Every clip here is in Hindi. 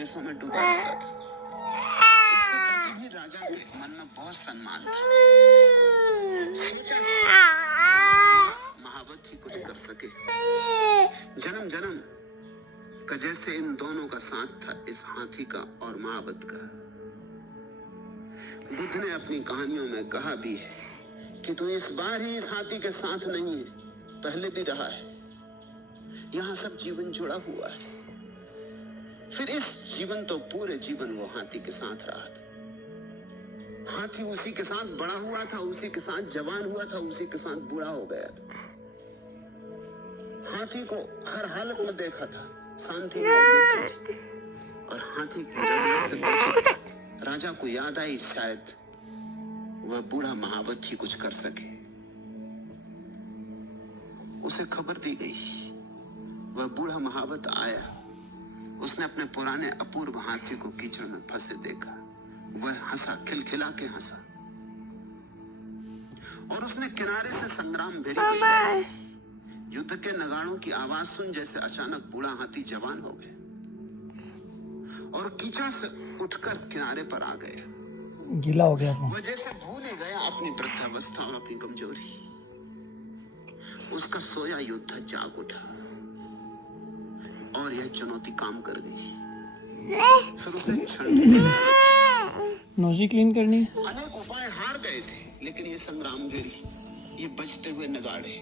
उपदेशों में डूबा रहता था। उसके प्रति भी राजा के मन में बहुत सम्मान था। सोचा महावत ही कुछ कर सके। जन्म जन्म का जैसे इन दोनों का साथ था, इस हाथी का और महावत का। बुद्ध ने अपनी कहानियों में कहा भी है कि तू इस बार ही इस हाथी के साथ नहीं है, पहले भी रहा है। यहां सब जीवन जुड़ा हुआ है। फिर इस जीवन तो पूरे जीवन वो हाथी के साथ रहा था। हाथी उसी के साथ बड़ा हुआ था, उसी के साथ जवान हुआ था, उसी के साथ बूढ़ा हो गया था। हाथी को हर हालत में देखा था, शांति में और हाथी की जरूरत से पूछा। राजा को याद आई शायद वह बूढ़ा महावत ही कुछ कर सके। उसे खबर दी गई। वह बूढ़ा महावत आया। उसने अपने पुराने अपूर्व हाथी को कीचड़ में फंसे देखा। वह हंसा, खिलखिला के हंसा, और उसने किनारे से संग्राम भेरी बजाई। युद्ध के नगाड़ों की आवाज सुन जैसे अचानक बूढ़ा हाथी जवान हो गया और कीचड़ से उठकर किनारे पर आ गया। गीला हो गया। वह जैसे भूल ही गया अपनी वृद्धावस्था और अपनी कमजोरी। उसका सोया योद्धा जाग उठा और यह चुनौती काम कर गई। फिर उसे क्षण नोजी क्लीन करनी है। अनेक उपाय हार गए थे, लेकिन ये संग्राम भेरी, ये बजते हुए नगाड़े,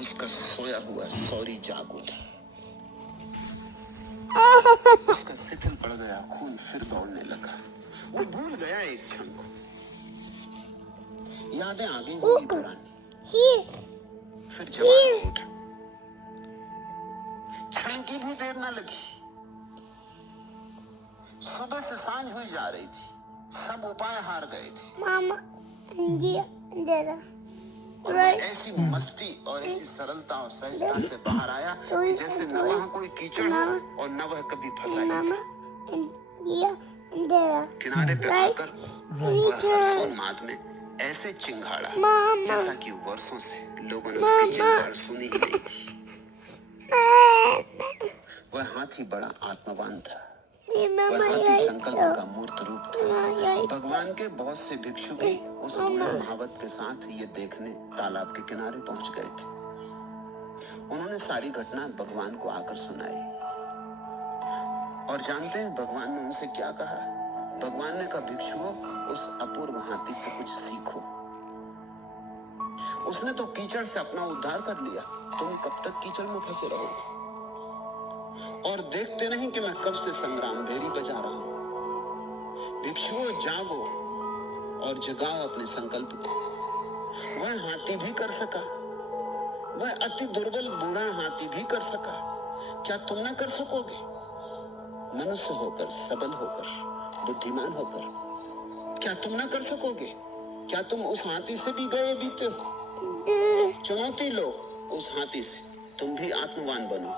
उसका सोया हुआ सौरी जाग उठा। उसका शिथिल पड़ गया, खून फिर दौड़ने लगा। वो भूल गया एक क्षण को। यादें आ गई होंगी पुरानी। फिर जवान उठा। क्षण की भी देर न लगी। सुबह से सांझ हुई जा रही थी। सब उपाय हार गए थे। मामा जी और ऐसी मस्ती और ऐसी सरलता और सहजता से बाहर आया कि जैसे न वहाँ कोई कीचड़ हो और न वह कभी फंसा ही था। किनारे पे आकर वह हर्षोन्माद में ऐसे चिंगाड़ा जैसा कि वर्षों से लोगों ने उसकी चिंगाड़ सुनी ही नहीं थी। वह हाथी बड़ा आत्मवान था। वह हाथी संकल्प का मूर्त रूप था। भगवान के बहुत से भिक्षु भी उस बूढ़े महावत के साथ ये देखने तालाब के किनारे पहुंच गए थे। उन्होंने सारी घटना भगवान को आकर सुनाई। और जानते हैं भगवान ने उनसे क्या कहा? भगवान ने कहा, भिक्षुओं, उस अपूर्व हाथी से कुछ सीखो। उसने तो कीचड़ से अपना उद्धार कर लिया, तुम कब तक कीचड़ में फंसे रहोगे? और देखते नहीं कि मैं कब से संग्राम भेरी बजा रहा हूं। भिक्षुओं, जागो और जगाओ अपने संकल्प को। वह हाथी भी कर सका। वह अति दुर्बल बूढ़ा हाथी भी कर सका। क्या तुम न कर सकोगे? मनुष्य होकर, सबल होकर, बुद्धिमान होकर क्या तुम न कर सकोगे? क्या तुम उस हाथी से भी गए बीते हो? चुनौती लो उस हाथी से। तुम भी आत्मवान बनो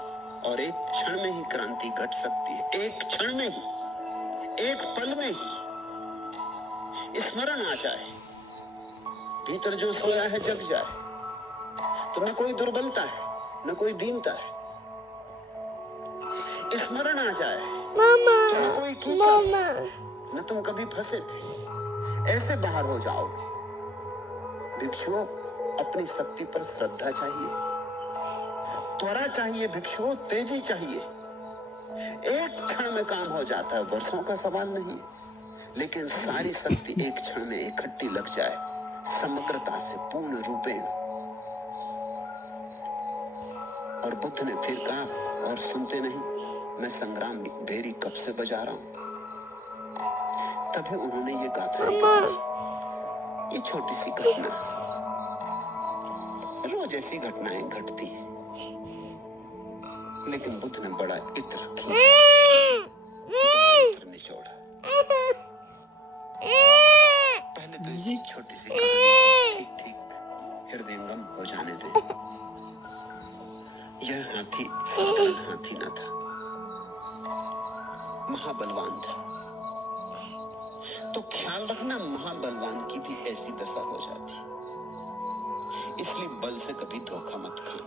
और एक क्षण में ही क्रांति घट सकती है। एक क्षण में ही, एक पल में ही स्मरण आ जाए, भीतर जो सोया है जग जाए। तो न कोई दुर्बलता है, न कोई दीनता है। स्मरण आ जाए, न कोई कीचड़, न तुम कभी फंसे थे। ऐसे बाहर हो जाओगे। भिक्षुओं, अपनी शक्ति पर श्रद्धा चाहिए, त्वरा चाहिए। भिक्षुओं, तेजी चाहिए। एक क्षण में काम हो जाता है, वर्षों का सवाल नहीं। लेकिन सारी शक्ति एक क्षण में इकट्ठी लग जाए, समग्रता से, पूर्ण रूपेण। और बुद्ध ने फिर कहा, और सुनते नहीं, मैं संग्राम भेरी कब से बजा रहा हूं। तभी उन्होंने ये गाथा निकाली। ये छोटी सी घटना, रोज ऐसी घटनाएं घटती हैं, लेकिन बुद्ध ने बड़ा इत्र निचोड़ा। पहले तो इस छोटी सी कहानी ठीक ठीक हृदयंगम हो जाने दे। यह हाथी साधारण हाथी न था, महाबलवान था। तो ख्याल रखना, महाबलवान की भी ऐसी दशा हो जाती। इसलिए बल से कभी धोखा मत खाना।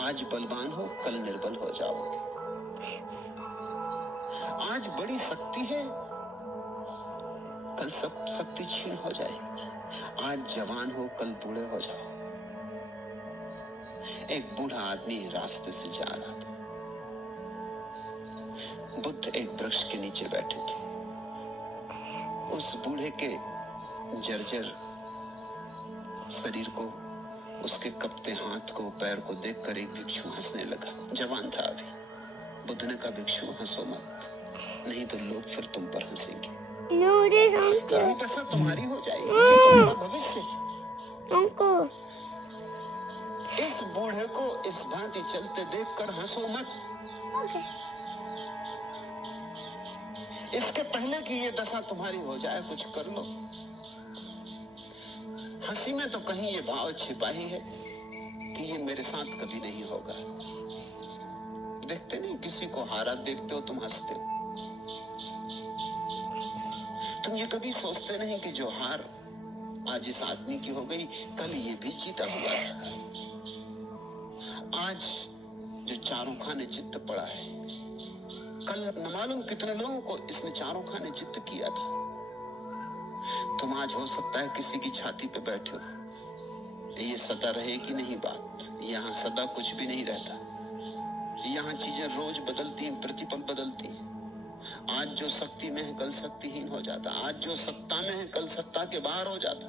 आज बलवान हो, कल निर्बल हो जाओगे। बड़ी शक्ति है, कल सब शक्ति छीन हो जाएगी। आज जवान हो, कल बूढ़े हो जाओ। एक बूढ़ा आदमी रास्ते से जा रहा था। बुद्ध एक वृक्ष के नीचे बैठे थे। उस बूढ़े के जर्जर शरीर को, उसके कपते हाथ को, पैर को देखकर एक भिक्षु हंसने लगा। जवान था अभी। बुद्ध ने कहा, भिक्षु हंसो मत, नहीं तो लोग फिर तुम पर हंसेंगे। यही दशा तुम्हारी हो जाएगी, तुम्हारा भविष्य। इस बूढ़े को इस भांति चलते देखकर हंसो मत। इसके पहले कि ये दशा तुम्हारी हो जाए, कुछ कर लो। हंसी में तो कहीं ये भाव छिपा ही है कि ये मेरे साथ कभी नहीं होगा। देखते नहीं, किसी को हारा देखते हो तुम हंसते हो। तुम ये कभी सोचते नहीं कि जो हार आज इस आदमी की हो गई, कल ये भी जीता हुआ था। आज जो चारों खाने चित्त पड़ा है, कल न मालूम कितने लोगों को इसने चारों खाने चित्त किया था। तुम आज हो सकता है किसी की छाती पे बैठे हो। ये सदा रहेगी नहीं बात। यहाँ सदा कुछ भी नहीं रहता। यहाँ चीजें रोज बदलती हैं, प्रतिपल बदलती हैं। आज जो शक्ति में है, कल शक्तिहीन हो जाता। आज जो सत्ता में है, कल सत्ता के बाहर हो जाता।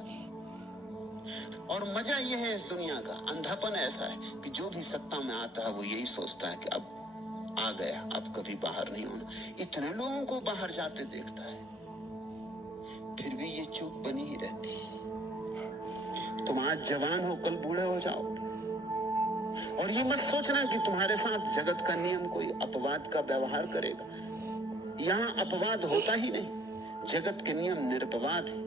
और मजा यह है इस दुनिया का, अंधापन ऐसा है कि जो भी सत्ता में आता है वो यही सोचता है कि अब आ गया, अब कभी बाहर नहीं होना। इतने लोगों को बाहर जाते देखता है, फिर भी ये चूक बनी ही रहती है। तुम आज जवान हो, कल बूढ़े हो जाओगे। और ये मत सोचना कि तुम्हारे साथ जगत का नियम कोई अपवाद का व्यवहार करेगा। यहाँ अपवाद होता ही नहीं। जगत के नियम निरपवाद है।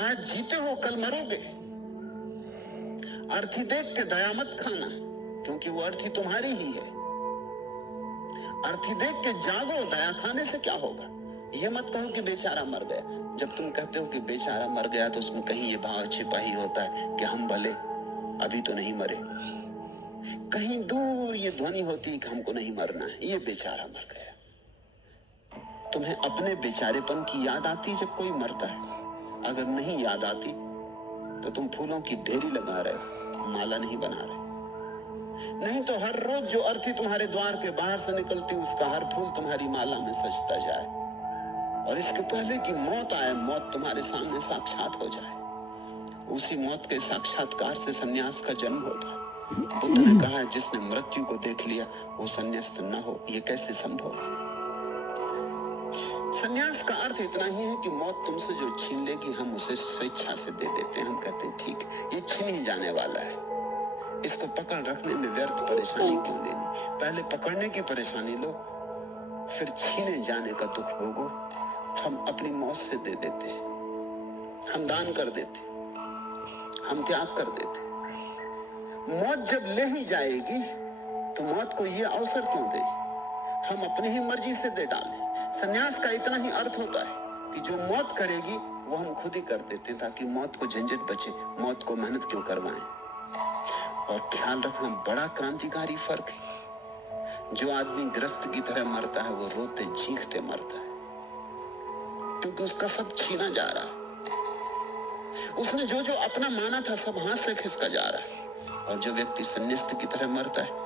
आज जीते हो, कल मरोगे। अर्थी देख के दया मत खाना, क्योंकि वो अर्थी तुम्हारी ही है। अर्थी देख के जागो, दया खाने से क्या होगा। ये मत कहो कि बेचारा मर गया। जब तुम कहते हो कि बेचारा मर गया, तो उसमें कहीं ये भाव छिपा ही होता है कि हम भले अभी तो नहीं मरे। कहीं दूर ये ध्वनि होती है कि हमको नहीं मरना है, ये बेचारा मर गया। तुम्हें अपने बेचारेपन की याद आती जब कोई मरता है? अगर नहीं याद आती तो तुम फूलों की ढेरी लगा रहे हो, माला नहीं बना रहे। नहीं तो हर रोज जो अर्थी तुम्हारे द्वार के बाहर से निकलती, उसका हर फूल तुम्हारी माला में सजता जाए। और इसके पहले कि मौत आए, मौत तुम्हारे सामने साक्षात हो जाए। उसी मौत के साक्षात्कार से सन्यास का जन्म होता है। बुद्ध ने कहा, जिसने मृत्यु को देख लिया वो सन्यास्त न हो। ये कैसे संभव है? सन्यास का अर्थ इतना ही है कि मौत तुमसे जो छीन लेगी, हम उसे स्वेच्छा से दे देते हैं। हम कहते हैं ठीक, ये छीन ही जाने वाला है, इसको पकड़ रखने में व्यर्थ परेशानी क्यों लेनी। पहले पकड़ने की परेशानी लो, फिर छीने जाने का दुख भोगो। हम अपनी मौत से दे देते हैं, हम दान कर देते, हम त्याग कर देते। मौत जब ले ही जाएगी तो मौत को ये अवसर क्यों दे, हम अपनी ही मर्जी से दे डालें। सन्यास का इतना ही अर्थ होता है कि जो मौत करेगी वो हम खुद ही कर देते हैं, ताकि मौत को झंझट बचे। मौत को मेहनत क्यों करवाएं। और ख्याल रखना, बड़ा क्रांतिकारी फर्क है। जो आदमी ग्रस्त की तरह मरता है वो रोते चीखते मरता है, क्योंकि उसका सब छीना जा रहा है। उसने जो जो अपना माना था सब हाथ से खिसका जा रहा है। और जो व्यक्ति संन्यास्त की तरह मरता है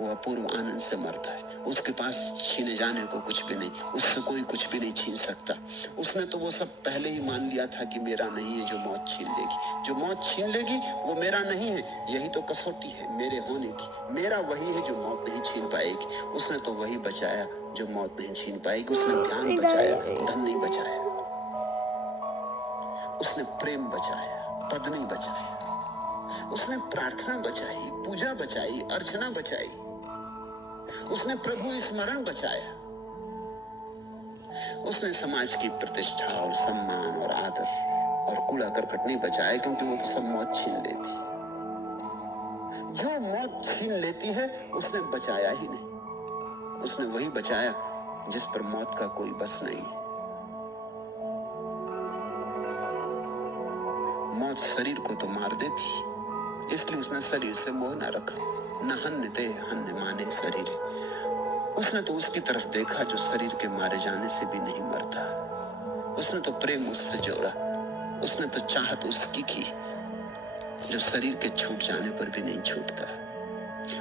वो अपूर्व आनंद से मरता है। उसके पास छीने जाने को कुछ भी नहीं, उससे कोई कुछ भी नहीं छीन सकता। उसने तो वो सब पहले ही मान लिया था कि मेरा नहीं है जो मौत छीन लेगी। जो मौत छीन लेगी वो मेरा नहीं है। यही तो कसौटी है मेरे होने की। मेरा वही है जो मौत नहीं छीन पाएगी। उसने तो वही बचाया जो मौत नहीं छीन पाएगी। उसने ध्यान बचाया, धन नहीं बचाया। उसने प्रेम बचाया, पद नहीं बचाया। उसने प्रार्थना बचाई, पूजा बचाई, अर्चना बचाई। उसने प्रभु स्मरण बचाया। उसने समाज की प्रतिष्ठा और सम्मान और आदर और कूड़ा करकट नहीं बचाया, क्योंकि वो तो सब मौत छीन लेती। जो मौत छीन लेती है उसने बचाया ही नहीं। उसने वही बचाया जिस पर मौत का कोई बस नहीं है। मौत शरीर को तो मार देती, इसलिए उसने शरीर से मोह न रखा। न हन्य दे हन्य माने शरीर। उसने तो उसकी तरफ देखा जो शरीर के मारे जाने से भी नहीं मरता। उसने तो प्रेम उससे जोड़ा, उसने तो चाहत उसकी की जो शरीर के छूट जाने पर भी नहीं छूटता।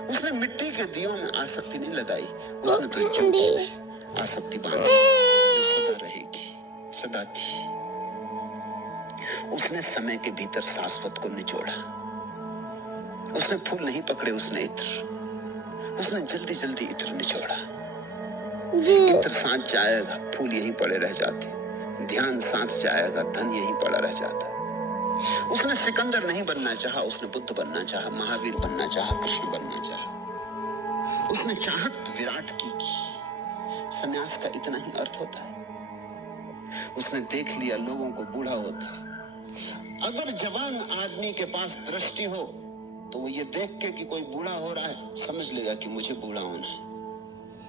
उसने मिट्टी के दियों में आसक्ति नहीं लगाई, उसने तो ज्योति में आसक्ति बांधी जो सदा रहेगी, सदा थी। उसने समय के भीतर शाश्वत को निचोड़ा। उसने फूल नहीं पकड़े, उसने इत्र। उसने जल्दी जल्दी इत्र निचोड़ा। इत्र साथ जाएगा, फूल यहीं पड़े रह जाते। ध्यान साथ जाएगा, धन यहीं पड़ा रह जाता। उसने सिकंदर नहीं बनना चाहा, उसने बुद्ध बनना चाहा, महावीर बनना चाहा, कृष्ण बनना चाहा। उसने चाहत विराट की। संन्यास का इतना ही अर्थ होता है। उसने देख लिया लोगों को बूढ़ा होता। अगर जवान आदमी के पास दृष्टि हो तो वो ये देख के कि कोई बूढ़ा हो रहा है समझ लेगा कि मुझे बूढ़ा होना है।